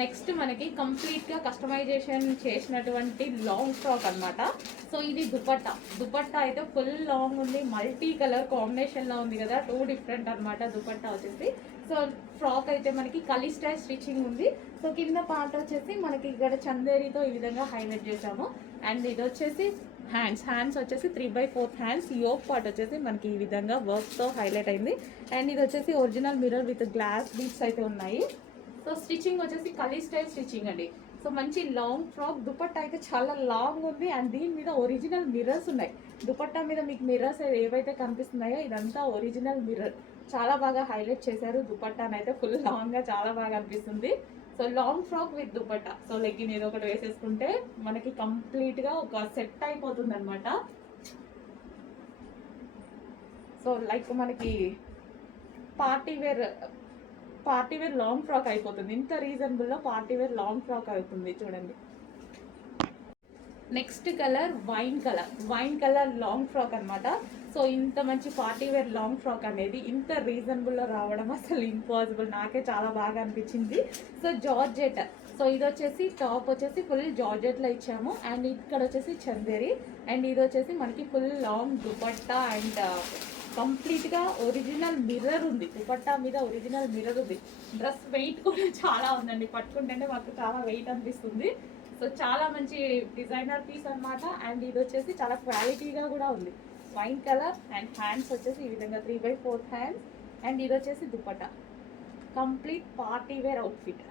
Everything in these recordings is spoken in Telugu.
నెక్స్ట్ మనకి కంప్లీట్గా కస్టమైజేషన్ చేసినటువంటి లాంగ్ ఫ్రాక్ అనమాట. సో ఇది దుపట్టా అయితే ఫుల్ లాంగ్ ఉంది, మల్టీ కలర్ కాంబినేషన్లో ఉంది కదా, 2 డిఫరెంట్ అనమాట దుపట్టా వచ్చేసి. సో ఫ్రాక్ అయితే మనకి కలీ స్టైల్ స్టిచ్చింగ్ ఉంది. సో కింద పార్ట్ వచ్చేసి మనకి ఇక్కడ చందేరితో ఈ విధంగా హైలైట్ చేసాము. అండ్ ఇది వచ్చేసి హ్యాండ్స్ వచ్చేసి 3/4 హ్యాండ్స్. యోక్ పార్ట్ వచ్చేసి మనకి ఈ విధంగా వర్క్తో హైలైట్ అయింది. అండ్ ఇది వచ్చేసి original mirror with glass beads అయితే ఉన్నాయి. సో స్టిచ్చింగ్ వచ్చేసి కలీ స్టైల్ స్టిచ్చింగ్ అండి. సో మంచి లాంగ్ ఫ్రాక్, దుపట్టా అయితే చాలా లాంగ్ ఉంది. అండ్ దీని మీద ఒరిజినల్ మిర్రర్స్ ఉన్నాయి. దుపట్టా మీద మీకు మిర్రర్స్ ఏవైతే కనిపిస్తున్నాయో ఇదంతా ఒరిజినల్ మిర్రర్. చాలా బాగా హైలైట్ చేశారు. దుపట్టాని అయితే ఫుల్ లాంగ్గా చాలా బాగా అనిపిస్తుంది. So long frock with dupatta. So legging ఏదో ఒకటి వేసేసుకుంటే మనకి కంప్లీట్గా ఒక సెట్ అయిపోతుంది అనమాట. సో లైక్ మనకి పార్టీ వేర్ లాంగ్ ఫ్రాక్ అయిపోతుంది. ఇంత రీజనబుల్లో పార్టీ వేర్ లాంగ్ ఫ్రాక్ అవుతుంది చూడండి. Next colour wine colour long frock అనమాట. సో ఇంత మంచి పార్టీ వేర్ లాంగ్ ఫ్రాక్ అనేది ఇంత రీజనబుల్లో రావడం అసలు ఇంపాసిబుల్. నాకే చాలా బాగా అనిపించింది. So georgette. సో ఇది వచ్చేసి టాప్ వచ్చేసి ఫుల్ జార్జెట్లో ఇచ్చాము. అండ్ ఇక్కడ వచ్చేసి చందేరి. అండ్ ఇది వచ్చేసి మనకి ఫుల్ లాంగ్ దుపట్టా అండ్ కంప్లీట్గా ఒరిజినల్ మిర్రర్ ఉంది. దుపట్టా మీద ఒరిజినల్ మిర్రర్ ఉంది. డ్రెస్ వెయిట్ కూడా చాలా ఉందండి. పట్టుకుంటేనే మాకు చాలా వెయిట్ అనిపిస్తుంది. సో చాలా మంచి డిజైనర్ పీస్ అనమాట. అండ్ ఇది వచ్చేసి చాలా క్వాలిటీగా కూడా ఉంది. వైన్ కలర్ అండ్ హ్యాండ్స్ వచ్చేసి ఈ విధంగా 3/4 హ్యాండ్స్. అండ్ ఇది వచ్చేసి dupatta. Complete party wear outfit.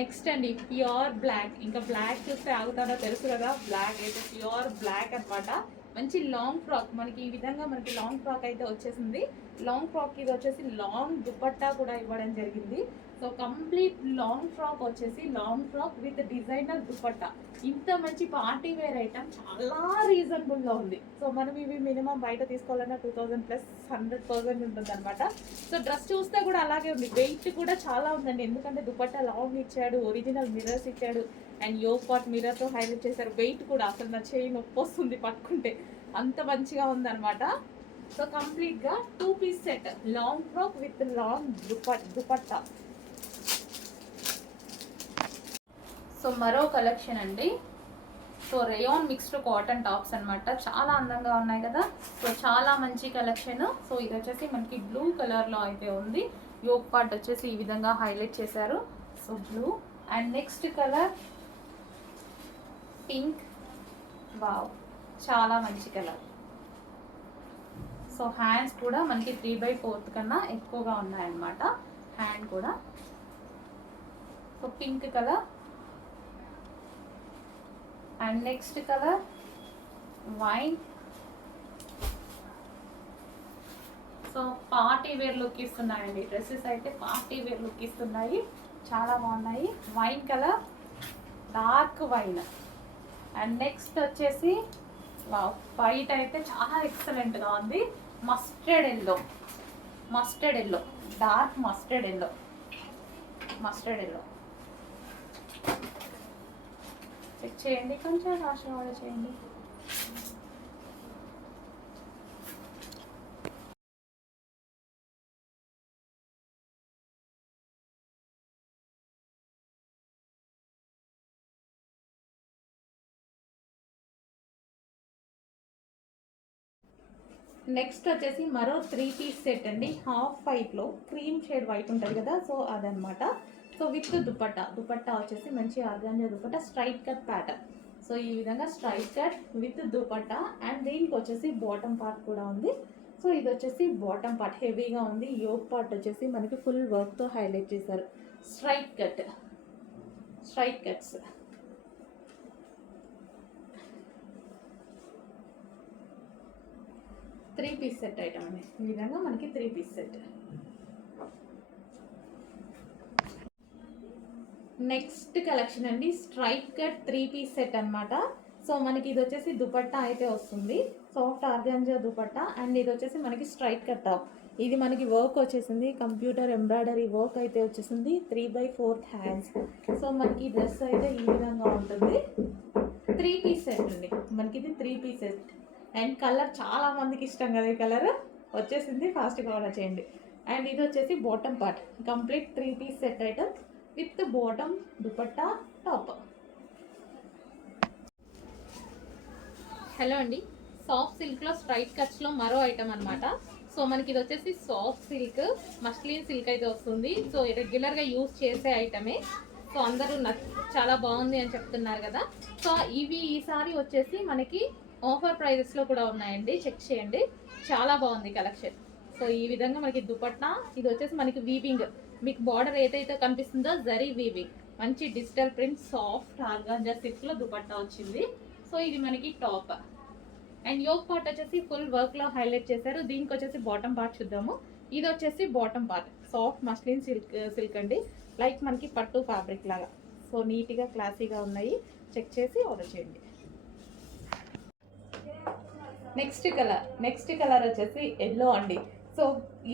Next అండి ప్యూర్ బ్లాక్. ఇంకా బ్లాక్ చూస్తే ఆగుతానో తెలుసు కదా, బ్లాక్ అయితే ప్యూర్ బ్లాక్ అనమాట. మంచి లాంగ్ ఫ్రాక్ మనకి ఈ విధంగా మనకి లాంగ్ ఫ్రాక్ అయితే వచ్చేసింది. లాంగ్ ఫ్రాక్ ఇది వచ్చేసి లాంగ్ దుపట్టా కూడా ఇవ్వడం జరిగింది. సో కంప్లీట్ లాంగ్ ఫ్రాక్ వచ్చేసి long frock with designer dupatta. ఇంత మంచి పార్టీ వేర్ ఐటమ్ చాలా రీజనబుల్లో ఉంది. సో మనం ఇవి మినిమం బయట తీసుకోవాలన్నా 2000 ప్లస్ 100% ఉంటుంది అనమాట. సో డ్రెస్ చూస్తే కూడా అలాగే ఉంది. వెయిట్ కూడా చాలా ఉందండి. ఎందుకంటే దుపట్టా లాంగ్ ఇచ్చాడు, ఒరిజినల్ మిర్రర్స్ ఇచ్చాడు, అండ్ యోక్ పార్ట్ మిర్రర్తో హైలైట్ చేశారు. వెయిట్ కూడా అసలు నా చేయి నొప్పి వస్తుంది పట్టుకుంటే, అంత మంచిగా ఉందన్నమాట. సో కంప్లీట్గా 2 piece set long frock with long dupatta. So మరో కలెక్షన్ అండి. So rayon mixed cotton tops అనమాట. చాలా అందంగా ఉన్నాయి కదా. సో చాలా మంచి కలెక్షన్. సో ఇది వచ్చేసి మనకి బ్లూ కలర్లో అయితే ఉంది. యోక్ పార్ట్ వచ్చేసి ఈ విధంగా హైలైట్ చేశారు. So blue. And next colour pink. Wow, చాలా మంచి కలర్. సో హ్యాండ్స్ కూడా మనకి 3/4 కన్నా ఎక్కువగా ఉన్నాయన్నమాట. హ్యాండ్ కూడా. So pink colour. And next colour wine. So party wear look ఇస్తున్నాయండి. డ్రెస్సెస్ అయితే పార్టీ వేర్ లుక్ ఇస్తున్నాయి. చాలా బాగున్నాయి. Wine colour, dark wine. And next వచ్చేసి వైట్ అయితే చాలా ఎక్సలెంట్గా ఉంది. Mustard yellow, dark mustard yellow. Check చేయండి, కొంచెం రాష్ట్రం కూడా చేయండి. నెక్స్ట్ వచ్చేసి మరో 3 పీస్ సెట్ అండి. హాఫ్ వైట్లో క్రీమ్ షేడ్ వైట్ ఉంటుంది కదా, సో అదనమాట. సో విత్ దుపట్టా వచ్చేసి మంచి organza dupatta, straight cut pattern. So ఈ విధంగా straight cut with dupatta. And దీనికి వచ్చేసి బాటమ్ పార్ట్ కూడా ఉంది. సో ఇది వచ్చేసి బాటమ్ పార్ట్ హెవీగా ఉంది. యోక్ పార్ట్ వచ్చేసి మనకి ఫుల్ వర్క్తో హైలైట్ చేశారు. Straight cuts. 3 piece set item అండి. ఈ విధంగా మనకి 3 పీస్ సెట్. నెక్స్ట్ కలెక్షన్ అండి స్ట్రైట్ కట్ 3 పీస్ సెట్ అనమాట. సో మనకి ఇది వచ్చేసి దుపట్టా అయితే వస్తుంది. Soft organza dupatta. అండ్ ఇది వచ్చేసి మనకి స్ట్రైట్ కట్ టాప్. ఇది మనకి వర్క్ వచ్చేసింది, కంప్యూటర్ ఎంబ్రాయిడరీ వర్క్ అయితే వచ్చేసింది. 3/4 హ్యాండ్స్. సో మనకి డ్రెస్ అయితే ఈ విధంగా ఉంటుంది. 3 పీస్ సెట్ అండి మనకి ఇది. 3 పీస్ సెట్. అండ్ కలర్ చాలా మందికి ఇష్టం కదా, ఈ కలర్ వచ్చేసింది. ఫాస్ట్గా ఆర్డర్ చేయండి. అండ్ ఇది వచ్చేసి bottom part, complete 3-piece set item with bottom, dupatta, top. Hello అండి, సాఫ్ట్ సిల్క్లో స్ట్రైట్ కట్స్లో మరో ఐటమ్ అనమాట. సో మనకి ఇది వచ్చేసి సాఫ్ట్ సిల్క్, మస్లిన్ సిల్క్ అయితే వస్తుంది. సో రెగ్యులర్గా యూజ్ చేసే ఐటమే. సో అందరూ చాలా బాగుంది అని చెప్తున్నారు కదా. సో ఇవి ఈసారి వచ్చేసి మనకి ఆఫర్ ప్రైజెస్లో కూడా ఉన్నాయండి, చెక్ చేయండి. చాలా బాగుంది కలెక్షన్. సో ఈ విధంగా మనకి దుపట్టా, ఇది వచ్చేసి మనకి వీవింగ్, మీకు బార్డర్ ఏదైతే కనిపిస్తుందో జరీ వీవింగ్, మంచి డిజిటల్ ప్రింట్ సాఫ్ట్ ఆర్గాంజా సిల్క్లో దుపట్టా వచ్చింది. సో ఇది మనకి టాప్. అండ్ యోక్ పార్ట్ వచ్చేసి ఫుల్ వర్క్లో హైలైట్ చేశారు. దీనికి వచ్చేసి బాటమ్ పార్ట్ చూద్దాము. ఇది వచ్చేసి bottom part, soft muslin silk అండి, లైక్ మనకి పట్టు ఫ్యాబ్రిక్ లాగా. సో నీట్గా క్లాసీగా ఉన్నాయి, చెక్ చేసి ఆర్డర్ చేయండి. నెక్స్ట్ కలర్ వచ్చేసి ఎల్లో అండి. సో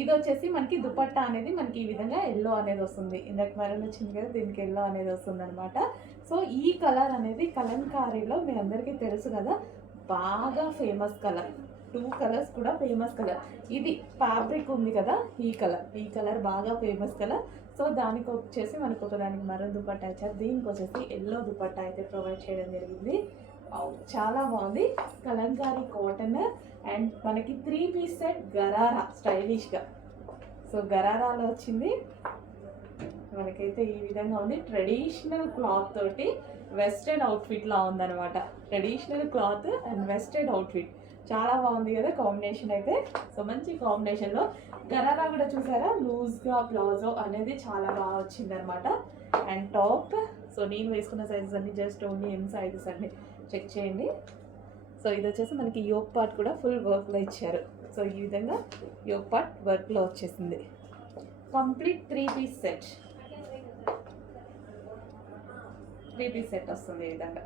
ఇది వచ్చేసి మనకి దుపట్టా అనేది మనకి ఈ విధంగా ఎల్లో అనేది వస్తుంది. ఇందాక మెరూన్ వచ్చింది కదా, దీనికి ఎల్లో అనేది వస్తుంది అనమాట. సో ఈ కలర్ అనేది కలంకారీలో మీ అందరికీ తెలుసు కదా, బాగా ఫేమస్ కలర్. 2 కలర్స్ కూడా ఫేమస్ కలర్. ఇది ఫ్యాబ్రిక్ ఉంది కదా, ఈ కలర్ బాగా ఫేమస్ కలర్. సో దానికి వచ్చేసి మనకు ఒకదానికి మరొక దుపట్టా ఇచ్చారు, దీనికి వచ్చేసి ఎల్లో దుపట్టా అయితే ప్రొవైడ్ చేయడం జరిగింది. చాలా బాగుంది, కలంకారీ కాటన్. అండ్ మనకి 3-piece సెట్ గరారా స్టైలిష్గా. సో గరారాలో వచ్చింది మనకైతే ఈ విధంగా ఉంది. ట్రెడిషనల్ క్లాత్ తోటి వెస్టర్న్ అవుట్ఫిట్లా ఉందన్నమాట. Traditional cloth and western outfit చాలా బాగుంది కదా కాంబినేషన్ అయితే. సో మంచి కాంబినేషన్లో గరారా కూడా చూసారా, లూజ్గా ప్లాజో అనేది చాలా బాగా వచ్చింది అనమాట. అండ్ టాప్, సో నేను వేసుకున్న సైజెస్ అన్ని జస్ట్ ఓన్లీ ఎం సైజెస్ అన్ని చెక్ చేయండి. సో ఇది వచ్చేసి మనకి యోక్ పార్ట్ కూడా ఫుల్ వర్క్లో ఇచ్చారు. సో ఈ విధంగా యోక్ పార్ట్ వర్క్లో వచ్చేసింది. Complete 3-piece set, 3-piece set వస్తుంది ఈ విధంగా.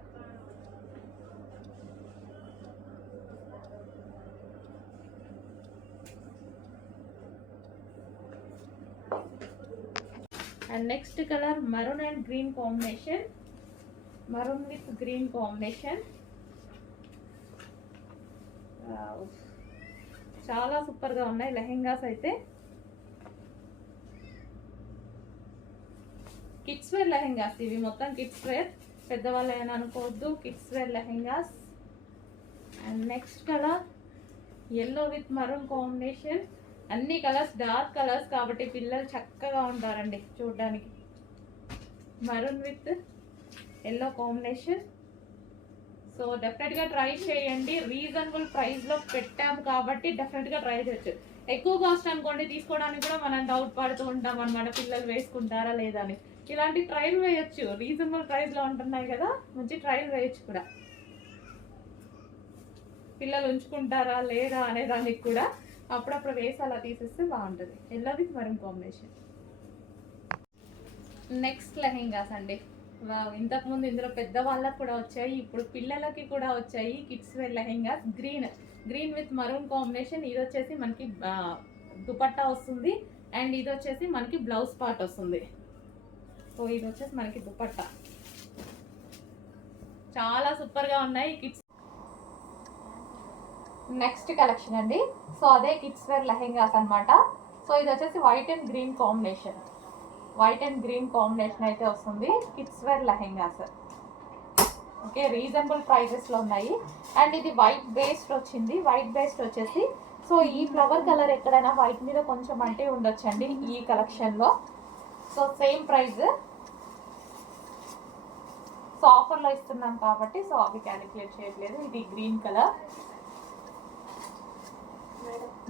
And next colour maroon and green combination, maroon with green combination. చాలా సూపర్గా ఉన్నాయి లెహెంగాస్ అయితే. కిడ్స్ వేర్ లెహెంగాస్ ఇవి, మొత్తం కిడ్స్ వేర్, పెద్దవాళ్ళు ఏమైనా అనుకోవద్దు, kids wear lehengas. And next colour yellow with maroon combination. అన్ని కలర్స్ డార్క్ కలర్స్ కాబట్టి పిల్లలు చక్కగా ఉంటారండి చూడడానికి. Maroon with yellow combination. So డెఫినెట్గా ట్రై చేయండి, రీజనబుల్ ప్రైస్లో పెట్టాము కాబట్టి డెఫినెట్గా ట్రై చేయొచ్చు. ఎక్కువ కాస్ట్ అనుకోండి తీసుకోవడానికి కూడా మనం డౌట్ పడుతూ ఉంటాం అనమాట, పిల్లలు వేసుకుంటారా లేదా అని. ఇలాంటి ట్రయల్ వేయచ్చు, రీజనబుల్ ప్రైస్లో ఉంటున్నాయి కదా, మంచి ట్రయల్ వేయచ్చు కూడా. పిల్లలు ఉంచుకుంటారా లేదా అనే దానికి కూడా అప్పుడప్పుడు వేసి అలా తీసేస్తే బాగుంటుంది. Yellow with maroon combination. Next lehengas అండి. ఇంతకుముందు ఇందులో పెద్దవాళ్ళకి కూడా వచ్చాయి, ఇప్పుడు పిల్లలకి కూడా వచ్చాయి. Kids wear lehengas, green with maroon combination. ఇది వచ్చేసి మనకి దుపట్టా వస్తుంది అండ్ ఇది వచ్చేసి మనకి బ్లౌజ్ పార్ట్ వస్తుంది. సో ఇది వచ్చేసి మనకి దుపట్టా, చాలా సూపర్గా ఉన్నాయి కిడ్స్. నెక్స్ట్ కలెక్షన్ అండి. సో అదే కిడ్స్ వేర్ లెహెంగాస్ అనమాట. సో ఇది వచ్చేసి వైట్ అండ్ గ్రీన్ కాంబినేషన్, అయితే వస్తుంది. Kids wear lehengas okay, reasonable ప్రైజెస్లో ఉన్నాయి. అండ్ ఇది వైట్ బేస్డ్ వచ్చింది. వైట్ బేస్డ్ వచ్చేసి సో ఈ ఫ్లవర్ కలర్ ఎక్కడైనా వైట్ మీద కొంచెం అంటే ఉండొచ్చండి ఈ కలెక్షన్లో. So same price. సో ఆఫర్లో ఇస్తున్నాం కాబట్టి సో అవి క్యాలిక్యులేట్ చేయట్లేదు. ఇది గ్రీన్ కలర్.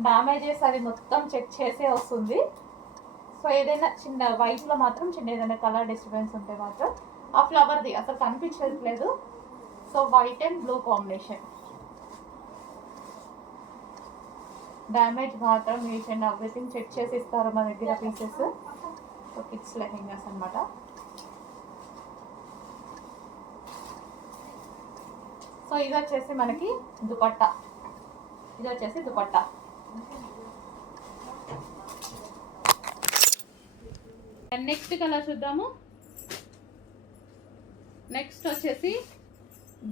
డ్యామేజెస్ అది మొత్తం చెక్ చేసే వస్తుంది. సో ఏదైనా చిన్న వైట్లో మాత్రం చిన్న ఏదైనా కలర్ డిస్టర్బెన్స్ ఉంటే మాత్రం ఆ ఫ్లవర్ది అసలు కనిపించట్లేదు. So white and blue combination. Damage మాత్రం ఈచ్ అండ్ ఎవ్రీథింగ్ చెక్ చేసి ఇస్తారు మా దగ్గర పీసెస్. సో కిడ్స్ లెహెంగాస్ అనమాట. సో ఇది వచ్చేసి మనకి దుపట్టా, నెక్స్ట్ కలర్ చూద్దాము. నెక్స్ట్ వచ్చేసి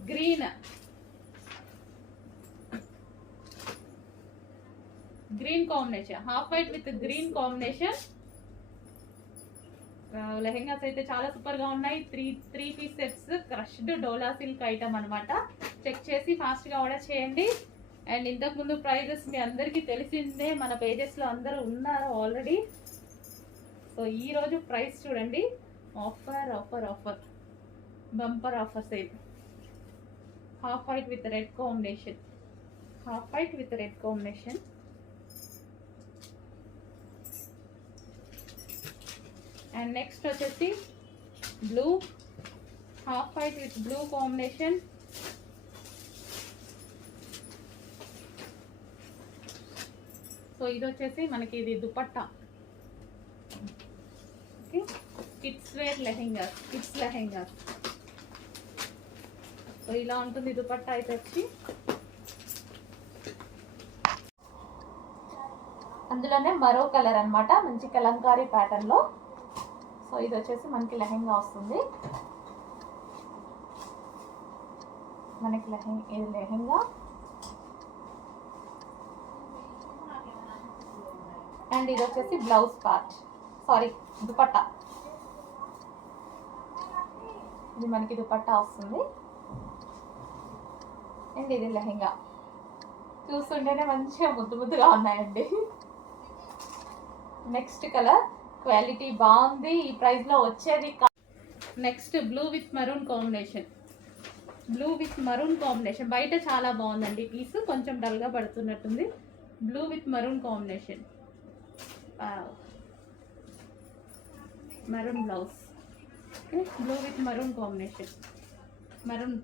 green green combination, half white with green combination. Lehengas అయితే చాలా సూపర్ గా ఉన్నాయి. త్రీ పీస్ సెట్స్, క్రష్డ్ డోలా సిల్క్ ఐటమ్ అనమాట. చెక్ చేసి ఫాస్ట్ గా ఆర్డర్ చేయండి. అండ్ ఇంతకు ముందు ప్రైజెస్ మీ అందరికీ తెలిసిందే, మన పేజెస్ లో అందరూ ఉన్నారు ఆల్రెడీ. సో ఈ రోజు ప్రైస్ చూడండి, offer offer offer, bumper offer sale. Half white with red combination, half white with red combination. And next వచ్చేసి blue, half white with blue combination. So ఇది వచ్చేసి మనకి ఇది dupatta. Okay, kids wear lehengas, kids lehengas. So ఇలా ఉంటుంది దుపట్టా అయితే వచ్చి. అందులోనే మరో కలర్ అన్నమాట, మంచి కలంకారీ ప్యాటర్న్ లో. సో ఇది వచ్చేసి మనకి లెహెంగా వస్తుంది. మనకి ఇది లెహెంగా. అండ్ ఇది వచ్చేసి బ్లౌజ్ పార్ట్, సారీ దుపట్టా. ఇది మనకి దుపట్టా వస్తుంది. అండ్ ఇది లెహెంగా. చూస్తుంటేనే మంచిగా ముద్దు ముద్దుగా ఉన్నాయండి. నెక్స్ట్ కలర్ క్వాలిటీ బాగుంది, ఈ ప్రైస్ లో వచ్చేది. Next blue with maroon combination, blue with maroon combination. బయట చాలా బాగుందండి పీస్, కొంచెం డల్ గా పడుతున్నట్టుంది. Blue with maroon combination, maroon blouse. Blue with maroon combination, maroon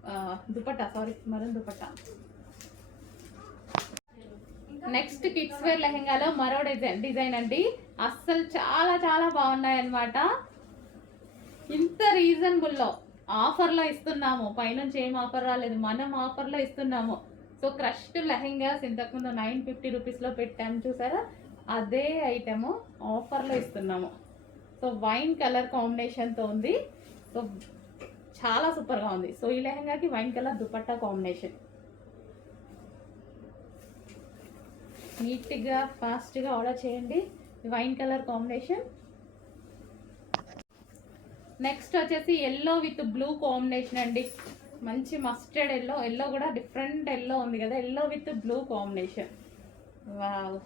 dupatta, sorry maroon dupatta. Next kids wear లెహెంగాలో మరో డిజైన్ అండి. అస్సలు చాలా చాలా బాగున్నాయి అన్నమాట. ఇంత రీజనబుల్లో ఆఫర్లో ఇస్తున్నాము, పైనుంచి ఏం ఆఫర్ రాలేదు, మనం ఆఫర్లో ఇస్తున్నాము. సో క్రష్డ్ లెహెంగాస్ ఇంతకుముందు 950 రూపీస్లో పెట్టాము చూసారా, అదే ఐటము ఆఫర్లో ఇస్తున్నాము. సో వైన్ కలర్ కాంబినేషన్తో ఉంది. సో చాలా సూపర్గా ఉంది. సో ఈ లెహెంగాకి వైన్ కలర్ దుపట్టా కాంబినేషన్. నీట్గా ఫాస్ట్గా ఆర్డర్ చేయండి, వైన్ కలర్ కాంబినేషన్. నెక్స్ట్ వచ్చేసి ఎల్లో విత్ బ్లూ కాంబినేషన్ అండి. మంచి మస్టర్డ్ ఎల్లో, ఎల్లో కూడా డిఫరెంట్ ఎల్లో ఉంది కదా, yellow with blue combination. Wow,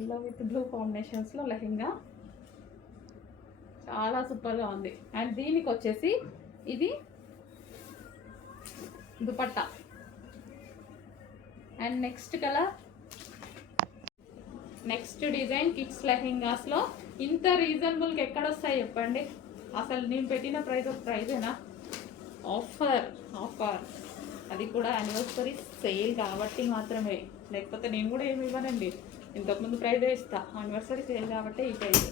yellow with blue కాంబినేషన్స్లో లెహెంగా చాలా సూపర్గా ఉంది. అండ్ దీనికి వచ్చేసి ఇది దుపట్టా. And next colour, next design kids లెహెంగాస్లో. ఇంత రీజనబుల్కి ఎక్కడ వస్తాయి చెప్పండి, అసలు నేను పెట్టిన ప్రైస్ ఒక ప్రైజేనా? ఆఫర్ ఆఫర్, అది కూడా యానివర్సరీ సేల్ కాబట్టి మాత్రమే, లేకపోతే నేను కూడా ఏమి ఇవ్వనండి, ఇంతకుముందు ప్రైజే ఇస్తా. యానివర్సరీ సేల్ కాబట్టి ఈ price.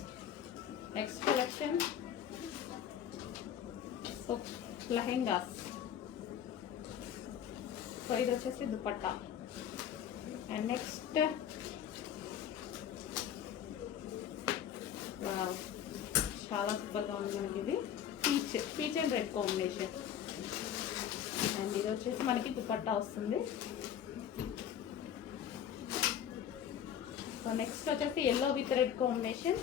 Next collection so lehengas. So ఇది వచ్చేసి దుపట్టా. అండ్ నెక్స్ట్ చాలా సూపర్గా ఉంది మనకి ఇది peach and red combination. And ఇది వచ్చేసి మనకి దుపట్టా వస్తుంది. సో నెక్స్ట్ వచ్చేసి yellow with red combination.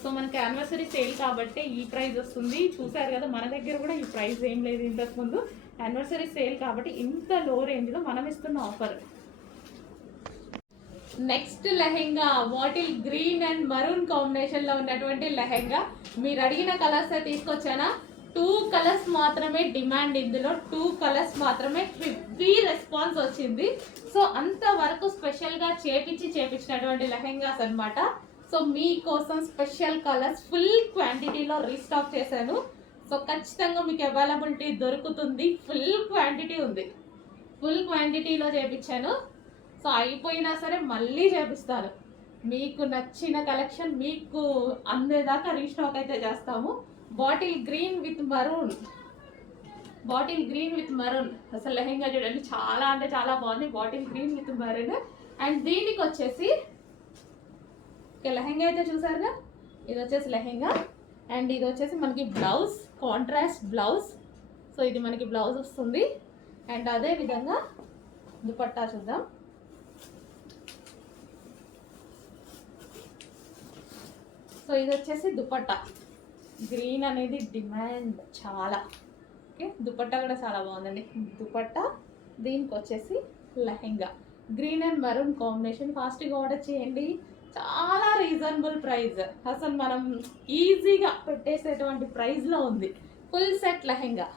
So మనకి యానివర్సరీ సేల్ కాబట్టి ఈ ప్రైస్ వస్తుంది. చూసారు కదా, మన దగ్గర కూడా ఈ ప్రైస్ ఏం లేదు ఇంతకుముందు. యానివర్సరీ సేల్ కాబట్టి ఇంత లో రేంజ్లో మనం ఇస్తున్న offer. Next lehenga bottle green and maroon కాంబినేషన్లో ఉన్నటువంటి లెహెంగా. మీరు అడిగిన కలర్స్ తీసుకొచ్చానా? 2 కలర్స్ మాత్రమే డిమాండ్, ఇందులో 2 కలర్స్ మాత్రమే హెవీ రెస్పాన్స్ వచ్చింది. సో అంతవరకు స్పెషల్గా చేపించినటువంటి లెహెంగాస్ అనమాట. సో మీకోసం స్పెషల్ కలర్స్ ఫుల్ క్వాంటిటీలో రీస్టాక్ చేశాను. సో ఖచ్చితంగా మీకు అవైలబిలిటీ దొరుకుతుంది. ఫుల్ క్వాంటిటీ ఉంది, ఫుల్ క్వాంటిటీలో చేపించాను. సో అయిపోయినా సరే మళ్ళీ చేపిస్తాను. మీకు నచ్చిన కలెక్షన్ మీకు అందేదాకా రీస్టాక్ అయితే చేస్తాము. Bottle green with maroon, bottle green with maroon. అసలు లెహెంగా చూడండి, చాలా అంటే చాలా బాగుంది. Bottle green with maroon. And దీనికి వచ్చేసి లెహెంగా అయితే చూసారుగా, ఇది వచ్చేసి లెహెంగా. అండ్ ఇది వచ్చేసి మనకి బ్లౌజ్, కాంట్రాస్ట్ బ్లౌజ్. సో ఇది మనకి బ్లౌజ్ వస్తుంది. అండ్ అదే విధంగా దుపట్టా చూద్దాం. సో ఇది వచ్చేసి దుపట్టా. గ్రీన్ అనేది డిమాండ్ చాలా. ఓకే, దుపట్టా కూడా చాలా బాగుందండి. దుపట్టా, దీనికి వచ్చేసి lehenga. Green and maroon combination. ఫాస్ట్గా ఆర్డర్ చేయండి. చాలా రీజనబుల్ ప్రైస్, అసలు మనం ఈజీగా పెట్టేసేటువంటి ప్రైస్లో ఉంది. Full set lehenga.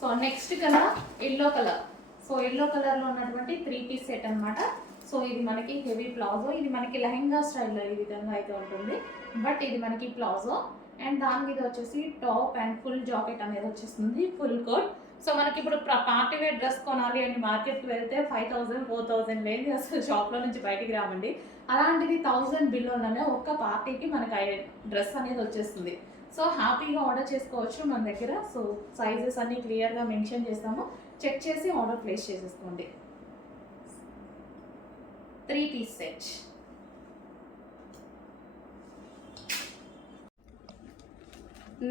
So next colour yellow colour. So yellow కలర్లో ఉన్నటువంటి 3 పీస్ సెట్ అనమాట. సో ఇది మనకి హెవీ ప్లాజో. ఇది మనకి లెహెంగా స్టైల్లో ఈ విధంగా అయితే ఉంటుంది, బట్ ఇది మనకి ప్లాజో. అండ్ దాని మీద వచ్చేసి టాప్ అండ్ ఫుల్ జాకెట్ అనేది వచ్చేస్తుంది, ఫుల్ కోట్. సో మనకి ఇప్పుడు పార్టీ వేర్ డ్రెస్ కొనాలి అని మార్కెట్కి వెళ్తే 5000 4000 లేని అసలు షాప్లో నుంచి బయటికి రామండి. అలాంటిది 1000 బిల్లోనే ఒక్క పార్టీకి మనకి డ్రెస్ అనేది వచ్చేస్తుంది. సో హ్యాపీగా ఆర్డర్ చేసుకోవచ్చు మన దగ్గర. సో సైజెస్ అన్నీ క్లియర్గా మెన్షన్ చేస్తాము, చెక్ చేసి ఆర్డర్ ప్లేస్ చేసేసుకోండి. 3 పీస్ సెట్.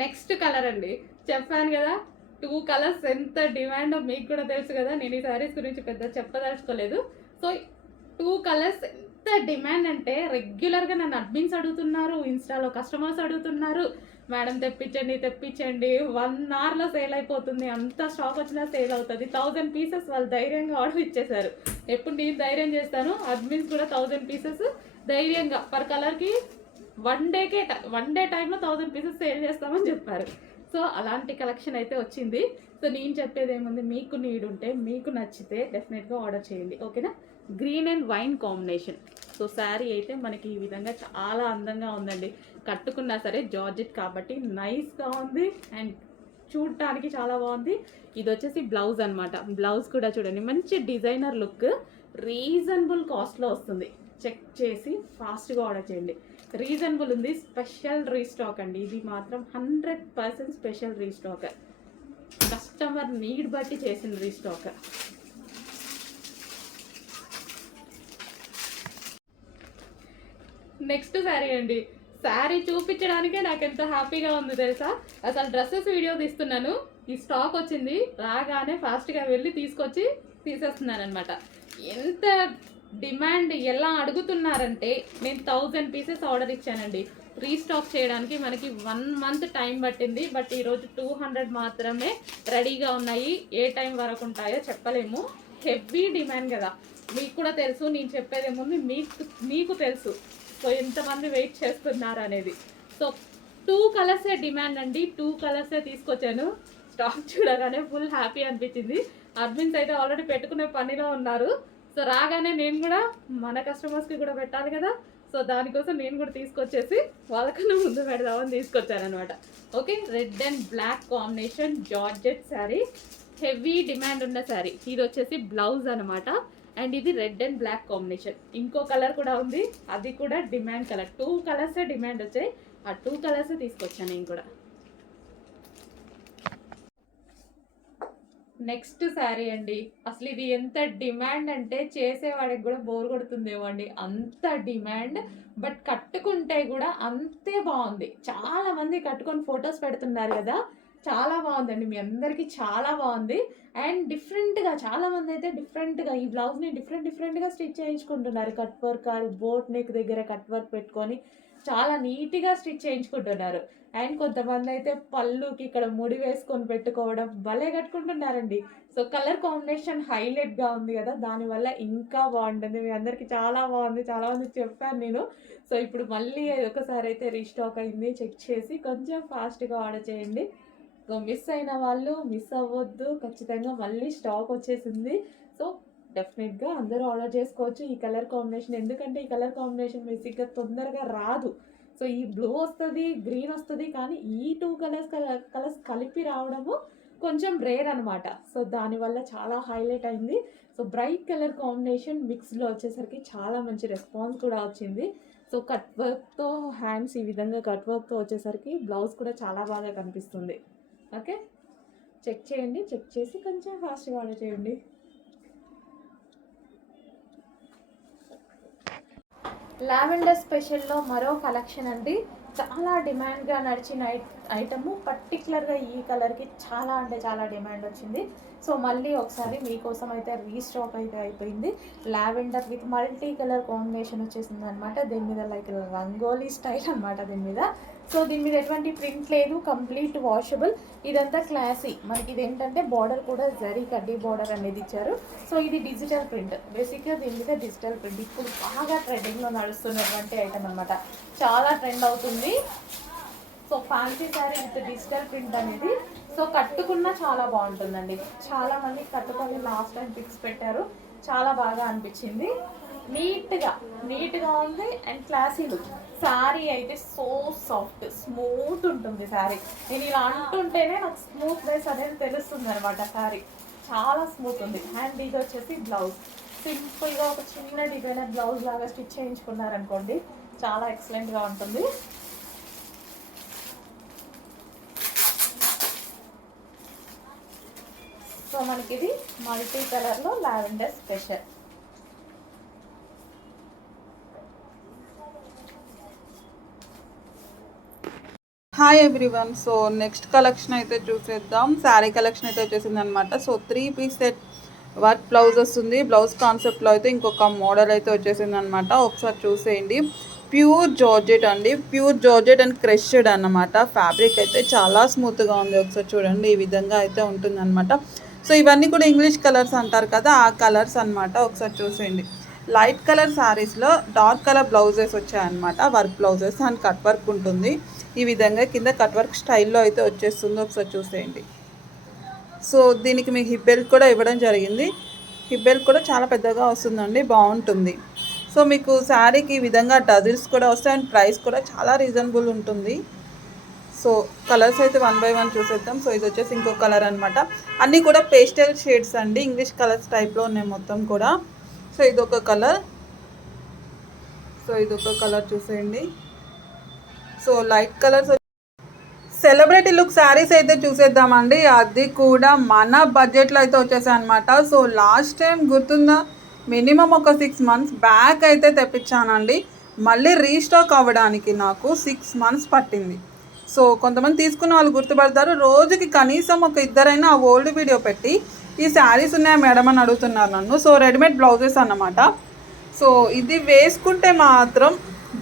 నెక్స్ట్ కలర్ అండి, చెప్పాను కదా 2 కలర్స్ ఎంత డిమాండ్ మీకు కూడా తెలుసు కదా. నేను ఈ శారీస్ గురించి పెద్ద చెప్పదలుచుకోలేదు. సో 2 కలర్స్ ఎంత డిమాండ్ అంటే రెగ్యులర్గా నన్ను అడ్మిన్స్ అడుగుతున్నారు, ఇన్స్టాలో కస్టమర్స్ అడుగుతున్నారు, మేడం తెప్పించండి తెప్పించండి. 1 అవర్లో సేల్ అయిపోతుంది, అంత స్టాక్ వచ్చినా సేల్ అవుతుంది. 1000 పీసెస్ వాళ్ళు ధైర్యంగా ఆర్డర్ ఇచ్చేసారు. ఎప్పుడు నేను ధైర్యం చేస్తాను, అడ్మిన్స్ కూడా 1000 పీసెస్ ధైర్యంగా పర్ కలర్కి 1 డే టైంలో 1000 పీసెస్ సేల్ చేస్తామని చెప్పారు. సో అలాంటి కలెక్షన్ అయితే వచ్చింది. సో నేను చెప్పేది ఏముంది, మీకు నీడ్ ఉంటే మీకు నచ్చితే డెఫినెట్గా ఆర్డర్ చేయండి, ఓకేనా. Green and wine combination. So sari అయితే మనకి ఈ విధంగా చాలా అందంగా ఉందండి. కట్టుకున్నా సరే జార్జెట్ కాబట్టి నైస్గా ఉంది అండ్ చూడటానికి చాలా బాగుంది. ఇది వచ్చేసి బ్లౌజ్ అనమాట. బ్లౌజ్ కూడా చూడండి మంచి డిజైనర్ లుక్, రీజనబుల్ కాస్ట్లో వస్తుంది. చెక్ చేసి ఫాస్ట్గా ఆర్డర్ చేయండి. రీజనబుల్ ఉంది, స్పెషల్ రీస్టాక్ అండి. ఇది మాత్రం 100% స్పెషల్ రీస్టాక్, కస్టమర్ నీడ్ బట్టి చేసిన రీస్టాక్. నెక్స్ట్ శారీ అండి. శారీ చూపించడానికే నాకు ఎంత హ్యాపీగా ఉంది తెలుసా. అసలు డ్రెస్సెస్ వీడియో తీస్తున్నాను, ఈ స్టాక్ వచ్చింది, రాగానే ఫాస్ట్గా వెళ్ళి తీసుకొచ్చి తీసేస్తున్నాను అనమాట. ఎంత డిమాండ్, ఎలా అడుగుతున్నారంటే నేను 1000 పీసెస్ ఆర్డర్ ఇచ్చానండి. రీస్టాక్ చేయడానికి మనకి 1 మంత్ టైం పట్టింది, బట్ ఈరోజు 200 మాత్రమే రెడీగా ఉన్నాయి. ఏ టైం వరకు ఉంటాయో చెప్పలేము, హెవీ డిమాండ్ కదా. మీకు కూడా తెలుసు, నేను చెప్పేదేముంది మీకు తెలుసు. సో ఎంతమంది వెయిట్ చేస్తున్నారు అనేది. సో 2 కలర్సే డిమాండ్ అండి, 2 కలర్సే తీసుకొచ్చాను. స్టాక్ చూడగానే ఫుల్ హ్యాపీ అనిపించింది. అడ్మిన్స్ అయితే ఆల్రెడీ పెట్టుకునే పనిలో ఉన్నారు. సో రాగానే నేను కూడా మన కస్టమర్స్కి కూడా పెట్టాలి కదా. సో దానికోసం నేను కూడా తీసుకొచ్చేసి వాళ్ళకన్నా ముందు పెడదామని తీసుకొచ్చాను అనమాట. Okay, red and black combination georgette sari, heavy demand ఉన్న శారీ. ఇది వచ్చేసి బ్లౌజ్ అనమాట. అండ్ ఇది రెడ్ అండ్ బ్లాక్ కాంబినేషన్. ఇంకో కలర్ కూడా ఉంది, అది కూడా డిమాండ్ కలర్. 2 కలర్సే డిమాండ్ వచ్చాయి, ఆ 2 కలర్సే తీసుకొచ్చాను నేను కూడా. నెక్స్ట్ శారీ అండి. అసలు ఇది ఎంత డిమాండ్ అంటే చేసేవాడికి కూడా బోర్ కొడుతుందేమో అండి, అంత డిమాండ్. బట్ కట్టుకుంటే కూడా అంతే బాగుంది. చాలా మంది కట్టుకొని ఫొటోస్ పెడుతున్నారు కదా, చాలా బాగుందండి. మీ అందరికీ చాలా బాగుంది. అండ్ డిఫరెంట్గా చాలామంది అయితే డిఫరెంట్గా ఈ బ్లౌజ్ని డిఫరెంట్గా స్టిచ్ చేయించుకుంటున్నారు. కట్ వర్క్, బోట్ నెక్ దగ్గర కట్ వర్క్ పెట్టుకొని చాలా నీట్గా స్టిచ్ చేయించుకుంటున్నారు. అండ్ కొంతమంది అయితే పళ్ళుకి ఇక్కడ ముడి వేసుకొని పెట్టుకోవడం భలే కట్టుకుంటున్నారండి. సో కలర్ కాంబినేషన్ హైలైట్గా ఉంది కదా, దానివల్ల ఇంకా బాగుంటుంది. మీ అందరికీ చాలా బాగుంది, చాలామంది చెప్పాను నేను. సో ఇప్పుడు మళ్ళీ ఒకసారి అయితే రీస్టాక్ అయింది, చెక్ చేసి కొంచెం ఫాస్ట్గా ఆర్డర్ చేయండి. సో మిస్ అయిన వాళ్ళు మిస్ అవ్వద్దు, ఖచ్చితంగా మళ్ళీ స్టాక్ వచ్చేసింది. సో డెఫినెట్గా అందరూ ఆర్డర్ చేసుకోవచ్చు ఈ కలర్ కాంబినేషన్. ఎందుకంటే ఈ కలర్ కాంబినేషన్ బేసిక్గా తొందరగా రాదు. సో ఈ బ్లూ వస్తుంది, గ్రీన్ వస్తుంది, కానీ ఈ 2 కలర్స్ కలిపి రావడము కొంచెం రేర్ అనమాట. సో దానివల్ల చాలా హైలైట్ అయింది. సో బ్రైట్ కలర్ కాంబినేషన్ మిక్స్లో వచ్చేసరికి చాలా మంచి రెస్పాన్స్ కూడా వచ్చింది. సో కట్ వర్క్తో హ్యాండ్స్ ఈ విధంగా కట్ వర్క్తో వచ్చేసరికి బ్లౌజ్ కూడా చాలా బాగా కనిపిస్తుంది. ఓకే, చెక్ చేయండి, చెక్ చేసి కొంచెం ఫాస్ట్గా ఆర్డర్ చేయండి. లావెండర్ స్పెషల్లో మరో కలెక్షన్ అండి. చాలా డిమాండ్గా నడిచిన ఐటమ్ పర్టికులర్గా ఈ కలర్కి చాలా అంటే చాలా డిమాండ్ వచ్చింది. సో మళ్ళీ ఒకసారి మీకోసం అయితే రీస్టాక్ అయితే అయిపోయింది. Lavender with multi colour combination వచ్చేసింది అనమాట. దీని మీద లైక్ రంగోలీ స్టైల్ అనమాట దీని మీద. సో దీని మీద ఎటువంటి ప్రింట్ లేదు, కంప్లీట్ వాషబుల్. ఇదంతా క్లాసీ. మనకి ఇది ఏంటంటే బార్డర్ కూడా జరీ కడ్డీ బార్డర్ అనేది ఇచ్చారు. సో ఇది డిజిటల్ ప్రింట్. బేసిక్గా దీని మీద డిజిటల్ ప్రింట్ ఇప్పుడు బాగా ట్రెండింగ్లో నడుస్తున్నటువంటి ఐటమ్ అనమాట. చాలా ట్రెండ్ అవుతుంది. So fancy sari with digital print అనేది సో కట్టుకున్నా చాలా బాగుంటుందండి. చాలా మంది కట్టుకొని లాస్ట్ టైం పిక్స్ పెట్టారు, చాలా బాగా అనిపించింది. నీట్గా ఉంది అండ్ క్లాసీ లుక్. శారీ అయితే సో సాఫ్ట్ స్మూత్ ఉంటుంది శారీ. నేను ఇలా అంటుంటేనే నాకు స్మూత్నెస్ అనేది తెలుస్తుంది అనమాట. శారీ చాలా స్మూత్ ఉంది. అండ్ ఇది వచ్చేసి బ్లౌజ్. సింపుల్గా ఒక చిన్న డిజైనర్ బ్లౌజ్ లాగా స్టిచ్ చేయించుకున్నారనుకోండి, చాలా ఎక్సలెంట్గా ఉంటుంది. సో మనకి ఇది మల్టీ కలర్లో lavender special. Hi everyone. So next collection అయితే చూసేద్దాం. శారీ కలెక్షన్ అయితే వచ్చేసింది అనమాట. So 3 piece set work blouse వస్తుంది. బ్లౌజ్ కాన్సెప్ట్లో అయితే ఇంకొక మోడల్ అయితే వచ్చేసింది అనమాట. ఒకసారి చూసేయండి. ప్యూర్ జార్జెట్ అండి, ప్యూర్ జార్జెట్ అండ్ క్రష్డ్ అన్నమాట. ఫ్యాబ్రిక్ అయితే చాలా స్మూత్గా ఉంది. ఒకసారి చూడండి, ఈ విధంగా అయితే ఉంటుంది అనమాట. సో ఇవన్నీ కూడా ఇంగ్లీష్ కలర్స్ అంటారు కదా, ఆ కలర్స్ అనమాట. ఒకసారి చూసేయండి. లైట్ కలర్ శారీస్లో డార్క్ కలర్ బ్లౌజెస్ వచ్చాయన్నమాట. Work blouses and cut work ఉంటుంది. ఈ విధంగా కింద కట్ వర్క్ స్టైల్లో అయితే వచ్చేస్తుంది. ఒకసారి చూసేయండి. సో దీనికి మీకు హిప్ బెల్ట్ కూడా ఇవ్వడం జరిగింది. హిప్ బెల్ట్ కూడా చాలా పెద్దగా వస్తుందండి, బాగుంటుంది. సో మీకు శారీకి ఈ విధంగా డజిల్స్ కూడా వస్తాయి అండ్ ప్రైస్ కూడా చాలా రీజనబుల్ ఉంటుంది. సో కలర్స్ అయితే 1 by 1 చూసేద్దాం. సో ఇది వచ్చేసి ఇంకో కలర్ అనమాట. అన్నీ కూడా పేస్టల్ షేడ్స్ అండి, ఇంగ్లీష్ కలర్స్ టైప్లో ఉన్నాయి మొత్తం కూడా. సో ఇదొక కలర్, సో ఇదొక కలర్ చూసేయండి. So light colours. Celebrity look saris అయితే చూసేద్దామండి. అది కూడా మన బడ్జెట్లో అయితే వచ్చేసాయి అనమాట. సో లాస్ట్ టైం గుర్తుందా, మినిమం ఒక 6 months బ్యాక్ అయితే తెప్పించానండి. మళ్ళీ రీస్టాక్ అవ్వడానికి నాకు 6 months పట్టింది. సో కొంతమంది తీసుకున్న వాళ్ళు గుర్తుపడతారు. రోజుకి కనీసం ఒక ఇద్దరైనా ఆ ఓల్డ్ వీడియో పెట్టి ఈ శారీస్ ఉన్నాయా మేడం అని అడుగుతున్నారు నన్ను. సో రెడీమేడ్ బ్లౌజెస్ అన్నమాట. సో ఇది వేసుకుంటే మాత్రం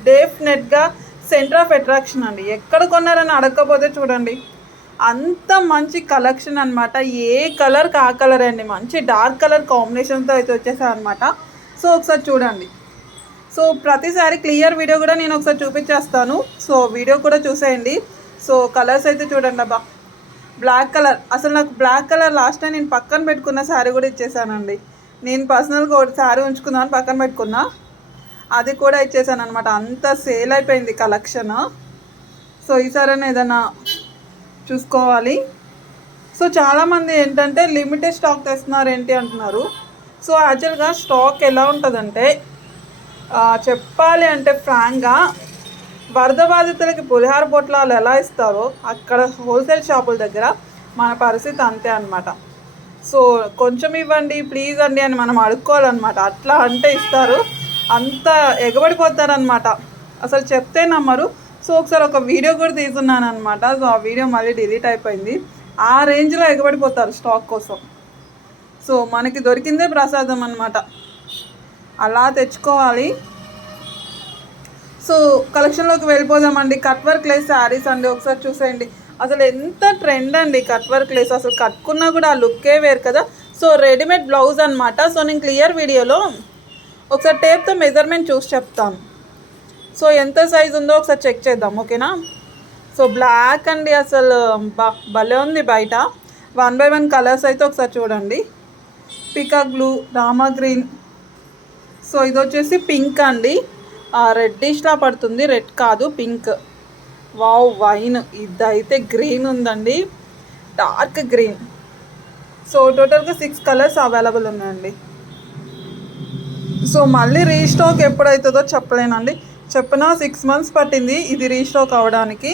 డెఫినెట్గా సెంటర్ ఆఫ్ అట్రాక్షన్ అండి. ఎక్కడ కొన్నారని అడగకపోతే చూడండి, అంత మంచి కలెక్షన్ అనమాట. ఏ కలర్కి ఆ కలర్ అండి, మంచి డార్క్ కలర్ కాంబినేషన్తో అయితే వచ్చేసాయి అనమాట. సో ఒకసారి చూడండి. సో ప్రతిసారి క్లియర్ వీడియో కూడా నేను ఒకసారి చూపించేస్తాను. సో వీడియో కూడా చూసేయండి. సో కలర్స్ అయితే చూడండి. అబ్బా, బ్లాక్ కలర్. అసలు నాకు బ్లాక్ కలర్ లాస్ట్ టైం నేను పక్కన పెట్టుకున్న శారీ కూడా ఇచ్చేసానండి. నేను పర్సనల్గా ఒకటి శారీ ఉంచుకుందామని పక్కన పెట్టుకున్నా, అది కూడా ఇచ్చేసాను అనమాట. అంత సేల్ అయిపోయింది కలెక్షన్. సో ఈసారైనా ఏదైనా చూసుకోవాలి. సో చాలామంది ఏంటంటే లిమిటెడ్ స్టాక్ తెస్తున్నారు ఏంటి అంటున్నారు. సో యాక్చువల్గా స్టాక్ ఎలా ఉంటుందంటే, చెప్పాలి అంటే ఫ్రాంక్గా వరద బాధితులకి పులిహార పొట్లాలు ఎలా ఇస్తారో అక్కడ హోల్సేల్ షాపుల దగ్గర మన పరిస్థితి అంతే అనమాట. సో కొంచెం ఇవ్వండి ప్లీజ్ అండి అని మనం అడుక్కోవాలన్నమాట. అట్లా అంటే ఇస్తారు, అంత ఎగబడిపోతారనమాట. అసలు చెప్తే నమ్మరు. సో ఒకసారి ఒక వీడియో కూడా తీసుకున్నాను అనమాట. సో ఆ వీడియో మళ్ళీ డిలీట్ అయిపోయింది. ఆ రేంజ్లో ఎగబడిపోతారు స్టాక్ కోసం. సో మనకి దొరికిందే ప్రసాదం అనమాట, అలా తెచ్చుకోవాలి. సో కలెక్షన్లోకి వెళ్ళిపోదామండి. కట్ వర్క్ లేస్ శారీస్ అండి. ఒకసారి చూసేయండి. అసలు ఎంత ట్రెండ్ అండి కట్ వర్క్ లేస్. అసలు కట్టుకున్నా కూడా ఆ లుక్కే వేరు కదా. సో రెడీమేడ్ బ్లౌజ్ అనమాట. సో నేను క్లియర్ వీడియోలో ఒకసారి టేప్తో మెజర్మెంట్ చూసి చెప్తాను. సో ఎంత సైజు ఉందో ఒకసారి చెక్ చేద్దాం, ఓకేనా. సో బ్లాక్ అండి, అసలు భలే ఉంది బయట. 1 by 1 కలర్స్ అయితే ఒకసారి చూడండి. Peacock blue, Rama green, so ఇది వచ్చేసి పింక్ అండి. రెడ్డిష్లా పడుతుంది, రెడ్ కాదు పింక్. Wow, wine. ఇదైతే గ్రీన్ ఉందండి, డార్క్ గ్రీన్. సో టోటల్గా 6 కలర్స్ అవైలబుల్ ఉన్నాయండి. సో మళ్ళీ రీస్టాక్ ఎప్పుడవుతుందో చెప్పలేనండి. చెప్పినా 6 months పట్టింది ఇది రీస్టాక్ అవ్వడానికి.